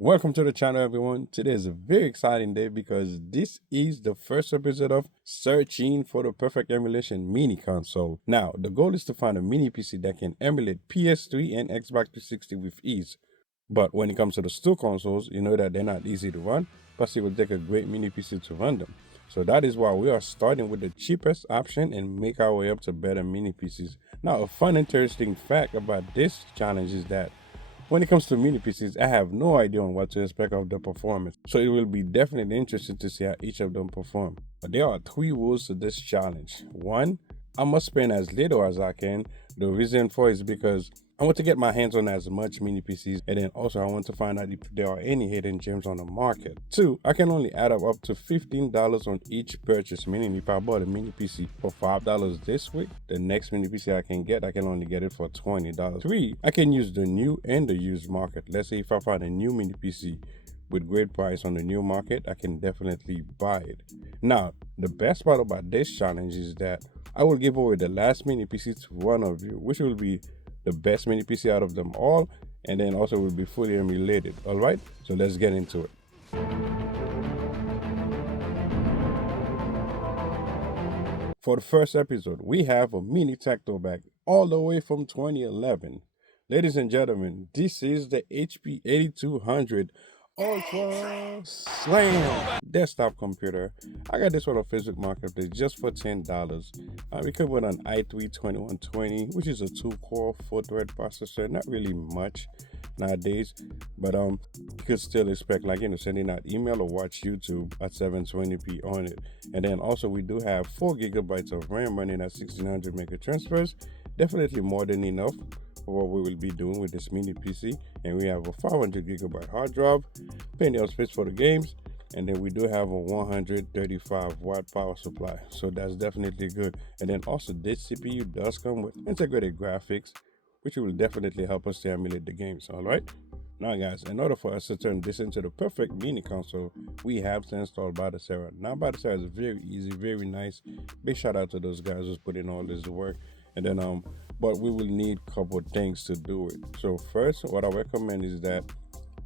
Welcome to the channel, everyone. Today is a very exciting day because this is the first episode of searching for the perfect emulation mini console. Now, the goal is to find a mini PC that can emulate PS3 and Xbox 360 with ease. But when it comes to the stool consoles, you know that they're not easy to run, plus it will take a great mini PC to run them. So that is why we are starting with the cheapest option and make our way up to better mini PCs. Now, a fun, interesting fact about this challenge is that when it comes to mini PCs, I have no idea on what to expect of the performance, so it will be definitely interesting to see how each of them perform. But there are three rules to this challenge. One, I must spend as little as I can. The reason for is because I want to get my hands on as much mini PCs, and then also I want to find out if there are any hidden gems on the market. Two, I can only add up to $15 on each purchase, meaning if I bought a mini PC for $5 this week, the next mini PC I can only get it for $20. Three, I can use the new and the used market. Let's say if I find a new mini PC with great price on the new market, I can definitely buy it. Now, the best part about this challenge is that I will give away the last mini PC to one of you, which will be the best mini PC out of them all, and then also will be fully emulated. All right, so let's get into it. For the first episode, we have a mini tech throwback all the way from 2011. Ladies and gentlemen, this is the HP 8200 Ultra Slam desktop computer. I got this one on Facebook Marketplace just for $10. It comes with an i3-2120, which is a 2-core, 4-thread processor. Not really much nowadays, but you could still expect, like, sending out email or watch YouTube at 720p on it. And then also we do have 4 gigabytes of RAM running at 1600 mega transfers. Definitely more than enough for what we will be doing with this mini PC. And we have a 500 gigabyte hard drive, plenty of space for the games, and then we do have a 135 watt power supply, so that's definitely good. And then also this CPU does come with integrated graphics, which will definitely help us to emulate the games. All right, now guys, in order for us to turn this into the perfect mini console, we have to install Batocera. Now Batocera is very easy, very nice. Big shout out to those guys who's putting all this work. And then but we will need a couple things to do it. So first, what I recommend is that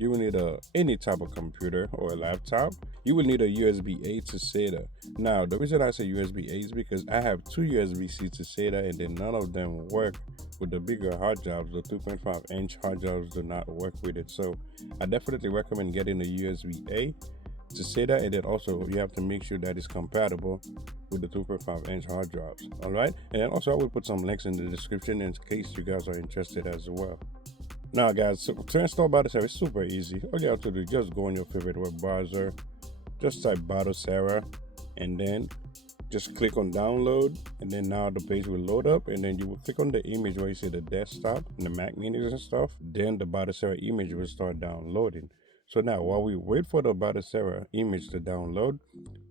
you will need any type of computer or a laptop. You will need a USB-A to SATA. Now, the reason I say USB-A is because I have 2 USB-C to SATA, and then none of them work with the bigger hard drives. The 2.5-inch hard drives do not work with it. So I definitely recommend getting a USB-A to SATA, and then also you have to make sure that it's compatible with the 2.5-inch hard drives. All right, and then also I will put some links in the description in case you guys are interested as well. Now guys, so to install Batocera is super easy. All you have to do is just go on your favorite web browser, just type Batocera, and then just click on download, and then now the page will load up, and then you will click on the image where you see the desktop and the Mac minis and stuff. Then the Batocera image will start downloading. So now while we wait for the Batocera image to download,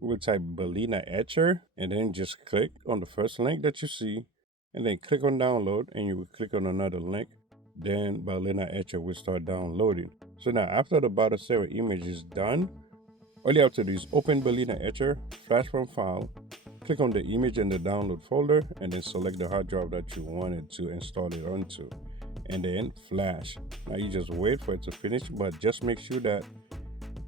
we will type Balena Etcher, and then just click on the first link that you see, and then click on download, and you will click on another link. Then Balena Etcher will start downloading. So now after the Batocera image is done, all you have to do is open Balena Etcher, flash from file, click on the image in the download folder, and then select the hard drive that you wanted to install it onto, and then flash. Now you just wait for it to finish, but just make sure that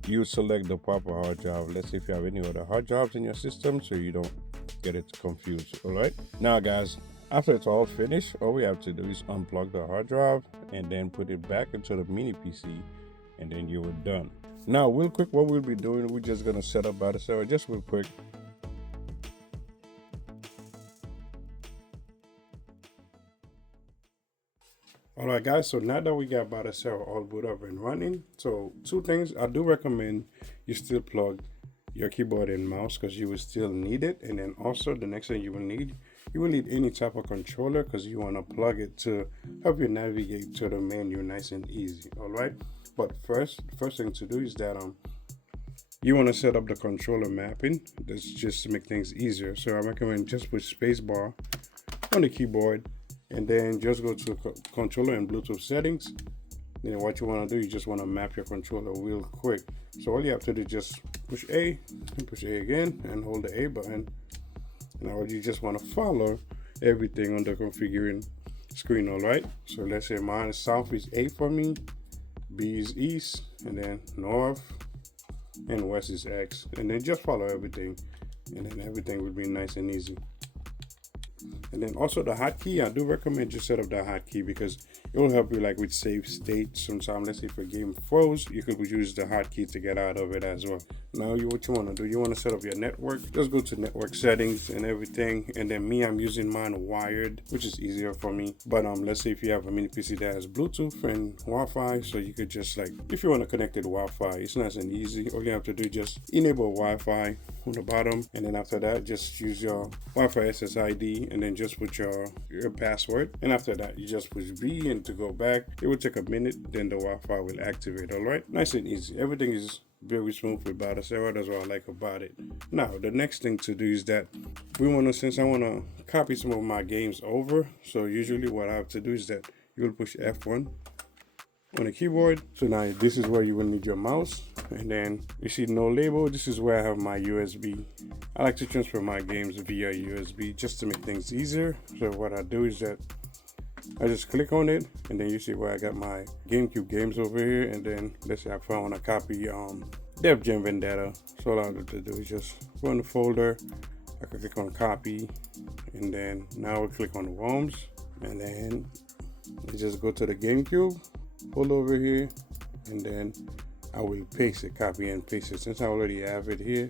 you select the proper hard drive. Let's say if you have any other hard drives in your system, so you don't get it confused. All right, now guys, after it's all finished, all we have to do is unplug the hard drive and then put it back into the mini PC, and then you are done. Now real quick, what we'll be doing, we're just gonna set up Batocera just real quick. Alright guys, so now that we got Batocera all boot up and running, so 2 things. I do recommend you still plug your keyboard and mouse because you will still need it. And then also the next thing you will need any type of controller because you want to plug it to help you navigate to the menu nice and easy. Alright, but first thing to do is that you want to set up the controller mapping. That's just to make things easier. So I recommend just put spacebar on the keyboard, and then just go to controller and Bluetooth settings. Then what you want to do, you just want to map your controller real quick. So all you have to do is just push A and push A again and hold the A button. Now you just want to follow everything on the configuring screen. All right, so let's say mine is south is A for me. B is east, and then north, and west is X. And then just follow everything, and then everything will be nice and easy. And then also the hotkey, I do recommend you set up the hotkey because it will help you like with save state. Sometimes, let's say if a game froze, you could use the hotkey to get out of it as well. Now, what you want to do, you want to set up your network. Just go to network settings and everything. And then me, I'm using mine wired, which is easier for me. But let's say if you have a mini PC that has Bluetooth and Wi-Fi, so you could just like, if you want to connect it to Wi-Fi, it's nice and easy. All you have to do is just enable Wi-Fi on the bottom, and then after that, just use your Wi-Fi SSID, and then just put your password. And after that, you just push B and to go back. It will take a minute, then the Wi-Fi will activate. All right, nice and easy. Everything is very smooth with Batocera. That's what I like about it. Now, the next thing to do is that since I want to copy some of my games over, so usually what I have to do is that you will push F1 on the keyboard. So now this is where you will need your mouse, and then you see no label. This is where I have my USB. I like to transfer my games via USB just to make things easier. So what I do is that I just click on it, and then you see where I got my GameCube games over here. And then let's say if I want to copy Def Jam Vendetta, so all I have to do is just go in the folder. I can click on copy, and then now I click on the ROMs, and then you just go to the GameCube, pull over here, and then I will paste it, copy and paste it. Since I already have it here,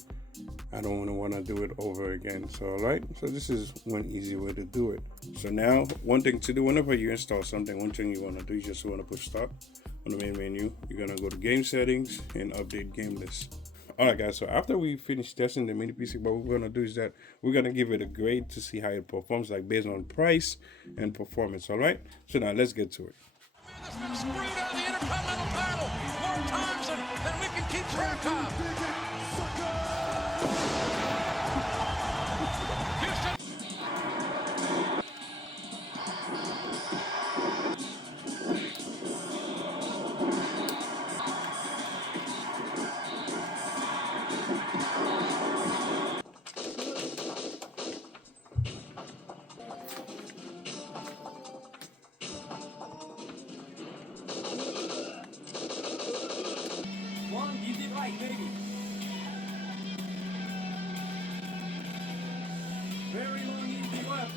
I don't want to do it over again. So alright, so this is one easy way to do it. So now, one thing to do whenever you install something, one thing you want to do, you just want to push start on the main menu. You're gonna go to game settings and update game list. Alright guys, so after we finish testing the mini PC, what we're gonna do is that we're gonna give it a grade to see how it performs, like based on price and performance. Alright, so now let's get to it. That's been screwed out of the Intercontinental title more times than we can keep track of. One, easy right, baby. Very long, easy left.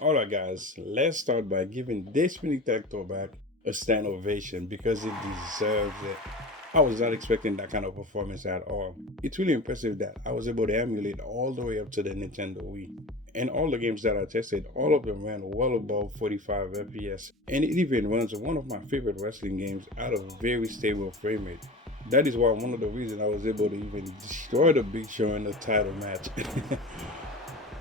Alright guys, let's start by giving this mini tech back a stand ovation because it deserves it. I was not expecting that kind of performance at all. It's really impressive that I was able to emulate all the way up to the Nintendo Wii. And all the games that I tested, all of them ran well above 45 FPS. And it even runs one of my favorite wrestling games at a very stable frame rate. That is why one of the reasons I was able to even destroy the Big Show in the title match.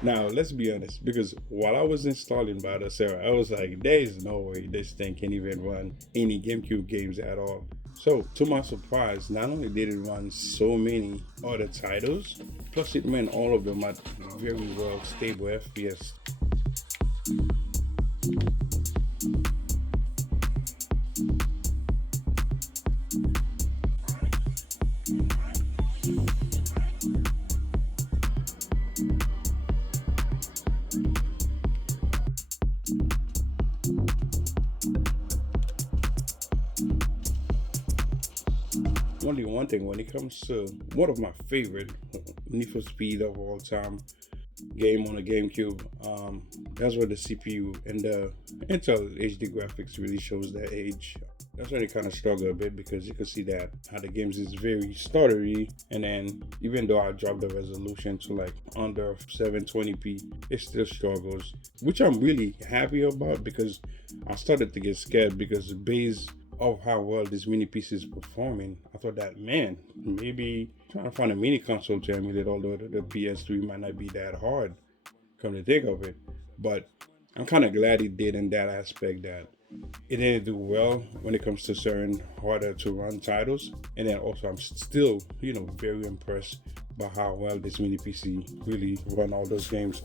Now, let's be honest, because while I was installing Batocera, I was like, there is no way this thing can even run any GameCube games at all. So, to my surprise, not only did it run so many other titles, plus it ran all of them at very well stable FPS. Only one thing when it comes to one of my favorite Need for Speed of all time game on the GameCube, that's where the CPU and the Intel HD graphics really shows their age. That's when it kind of struggle a bit because you can see that how the games is very stuttery, and then even though I dropped the resolution to like under 720p, it still struggles, which I'm really happy about because I started to get scared because based of how well this mini PC is performing, I thought that, man, maybe trying to find a mini console to emulate, although the PS3 might not be that hard, come to think of it. But I'm kind of glad it did in that aspect, that it didn't do well when it comes to certain harder to run titles. And then also I'm still, very impressed by how well this mini PC really run all those games.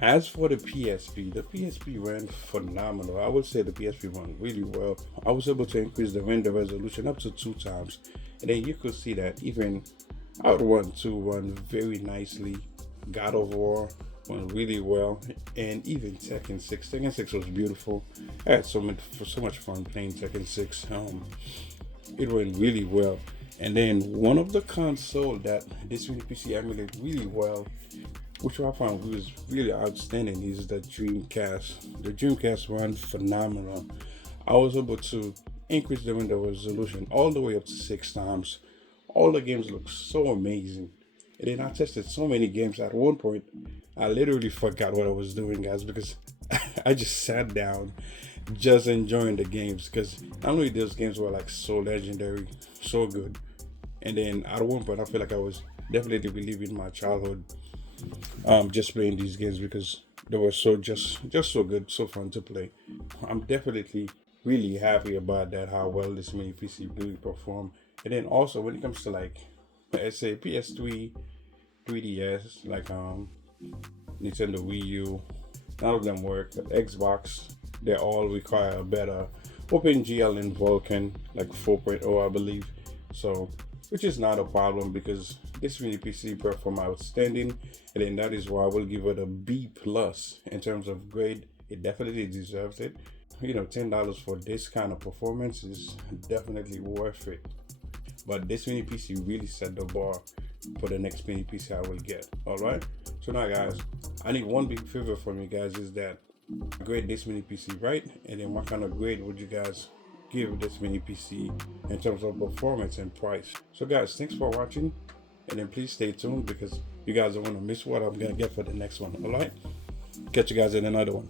As for the PSP ran phenomenal. I would say the PSP ran really well. I was able to increase the render resolution up to 2 times. And then you could see that even Outrun 2 run very nicely. God of War went really well. And even Tekken 6. Tekken 6 was beautiful. I had so much fun playing Tekken 6. It went really well. And then one of the consoles that this mini PC emulated really well, which I found was really outstanding, is the Dreamcast. The Dreamcast ran phenomenal. I was able to increase the window resolution all the way up to 6 times. All the games look so amazing. And then I tested so many games. At one point, I literally forgot what I was doing, guys, because I just sat down, just enjoying the games. Because not only those games were like so legendary, so good. And then at one point, I feel like I was definitely reliving my childhood, just playing these games because they were just so good, so fun to play. I'm definitely really happy about that, how well this mini PC really performed. And then also when it comes to like, let's say PS3, 3DS, like Nintendo Wii U, none of them work. Xbox, they all require a better OpenGL and Vulkan, like 4.0, I believe. So, which is not a problem because this mini PC performed outstanding, and then that is why I will give it a B plus in terms of grade. It definitely deserves it. $10 for this kind of performance is definitely worth it. But this mini PC really set the bar for the next mini PC I will get. All right. So now, guys, I need one big favor from you guys, is that grade this mini PC right, and then what kind of grade would you guys give this mini PC in terms of performance and price? So guys, thanks for watching, and then please stay tuned because you guys don't want to miss what I'm gonna get for the next one. All right, catch you guys in another one.